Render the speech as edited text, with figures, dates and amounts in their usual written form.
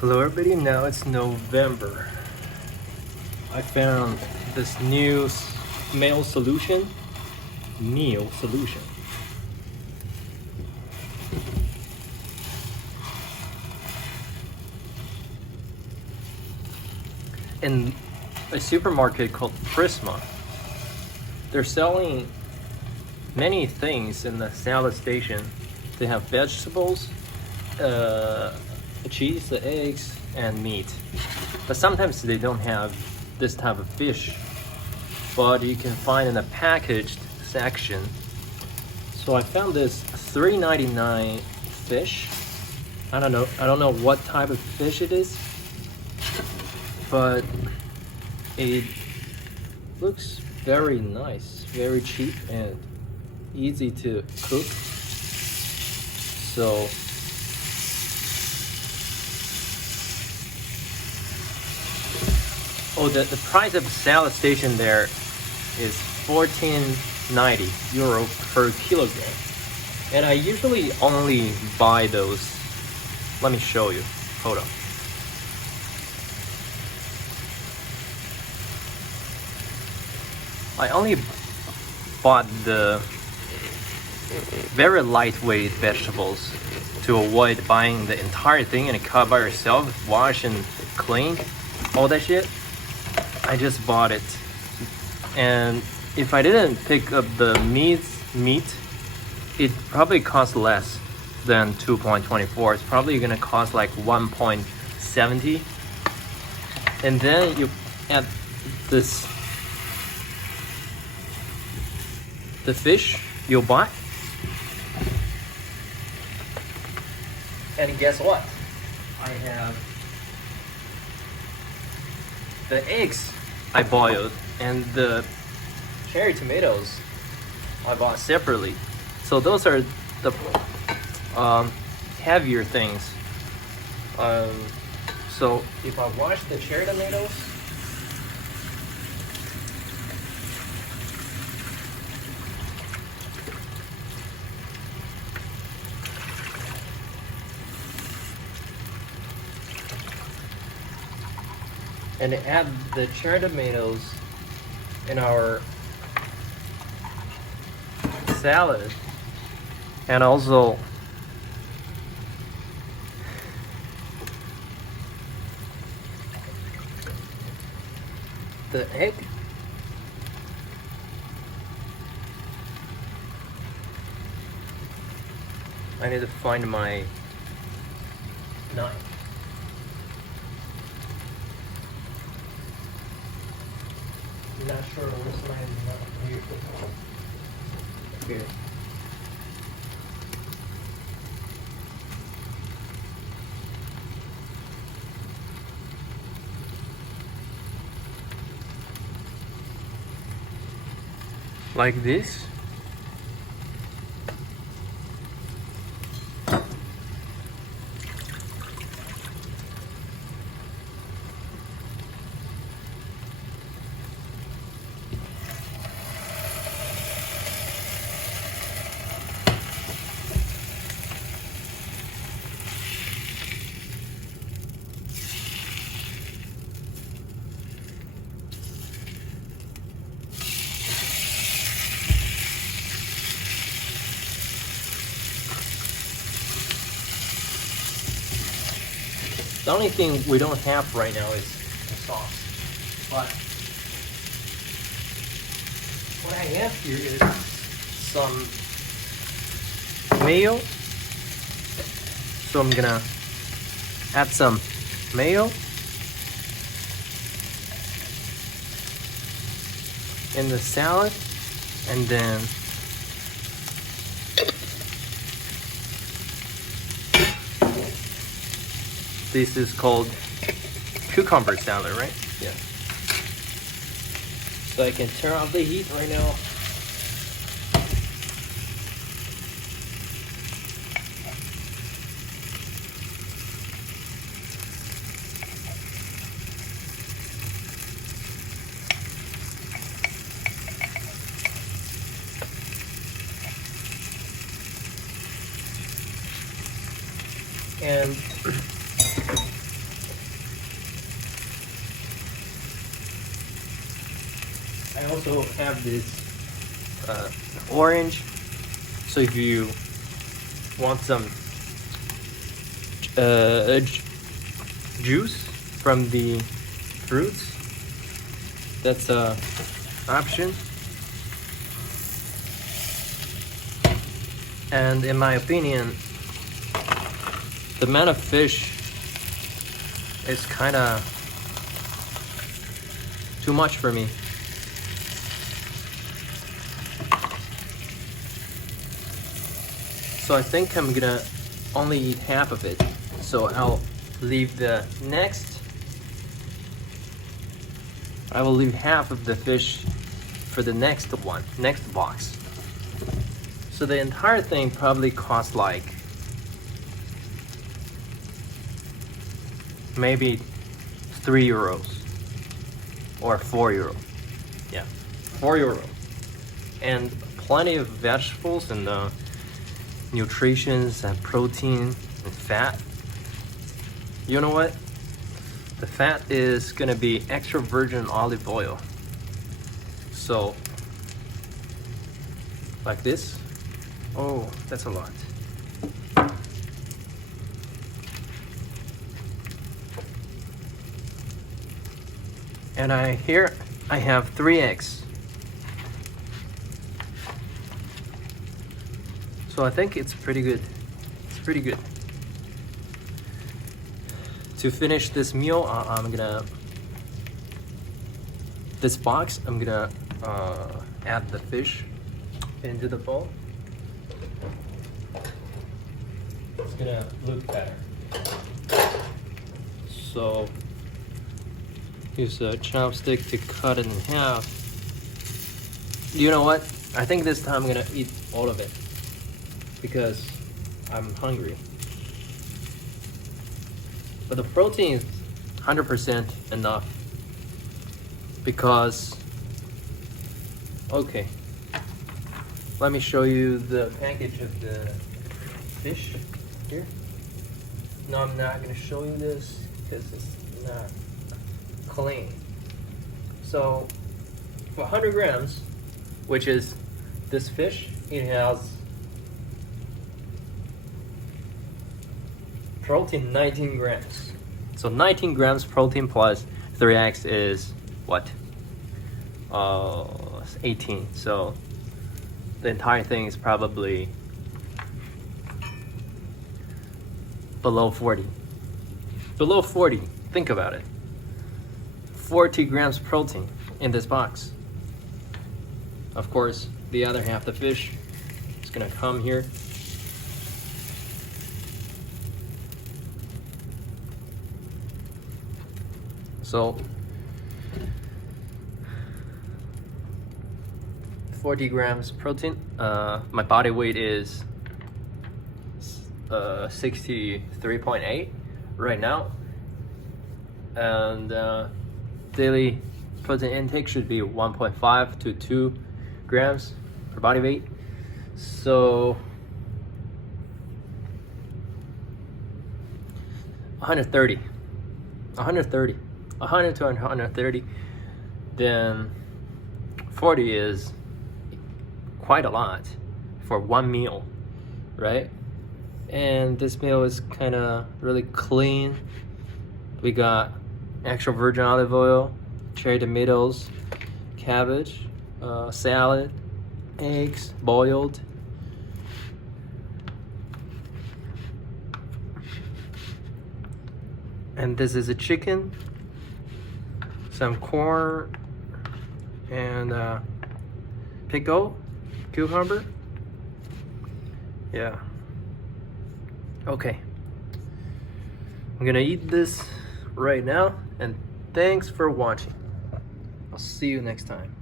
Hello everybody, now it's November. I found this new meal solution. In a supermarket called Prisma. They're selling many things in the salad station. They have vegetables, cheese, the eggs, and meat. But sometimes they don't have this type of fish. But you can find in the packaged section. So I found this $3.99 fish. I don't know what type of fish it is, but it looks very nice, very cheap and easy to cook. So the price of the salad station there is €14.90 per kilogram. And I usually only buy those. Let me show you. Hold on. I only bought the very lightweight vegetables to avoid buying the entire thing in a cup by yourself, wash and clean, all that shit. I just bought it. And if I didn't pick up the meat, it probably costs less than 2.24. It's probably gonna cost like 1.70. And then you add the fish you buy. And guess what? I have the eggs I boiled and the cherry tomatoes I bought separately. So those are the heavier things. So if I wash the cherry tomatoes, and add the cherry tomatoes in our salad, and also the egg. I need to find my knife. I'm not sure which line is not here. Here. Like this. The only thing we don't have right now is the sauce. But what I have here is some mayo. So I'm gonna add some mayo in the salad, and then this is called cucumber salad, right? Yeah. So I can turn off the heat right now. And also have this orange. So if you want some juice from the fruits, that's a option. And in my opinion, the amount of fish is kind of too much for me. So I think I'm gonna only eat half of it. So I'll leave the next. I will leave half of the fish for the next one, next box. So the entire thing probably costs like maybe €3 or €4. Yeah, €4. And plenty of vegetables and nutritions and protein and fat. You know what? The fat is gonna be extra virgin olive oil. So, like this. Oh, that's a lot. And here I have 3 eggs. So I think it's pretty good. It's pretty good. To finish this meal, this box, I'm gonna add the fish into the bowl. It's gonna look better. So use a chopstick to cut it in half. You know what? I think this time I'm gonna eat all of it because I'm hungry. But the protein is 100% enough because, okay, let me show you the package of the fish here. No, I'm not gonna show you this because it's not clean. So for 100 grams, which is this fish, it has protein 19 grams. So 19 grams protein plus 3 eggs is what? 18. So the entire thing is probably below 40. Below 40. Think about it. 40 grams protein in this box. Of course, the other half, the fish, is gonna come here. So 40 grams protein. My body weight is 63.8 right now, and daily protein intake should be 1.5 to 2 grams per body weight. So 100 to 130, then 40 is quite a lot for one meal, right? And this meal is kind of really clean. We got extra virgin olive oil, cherry tomatoes, cabbage, salad, eggs, boiled. And this is a chicken, some corn, and pickle, cucumber. Yeah. Okay. I'm gonna eat this right now, and thanks for watching. I'll see you next time.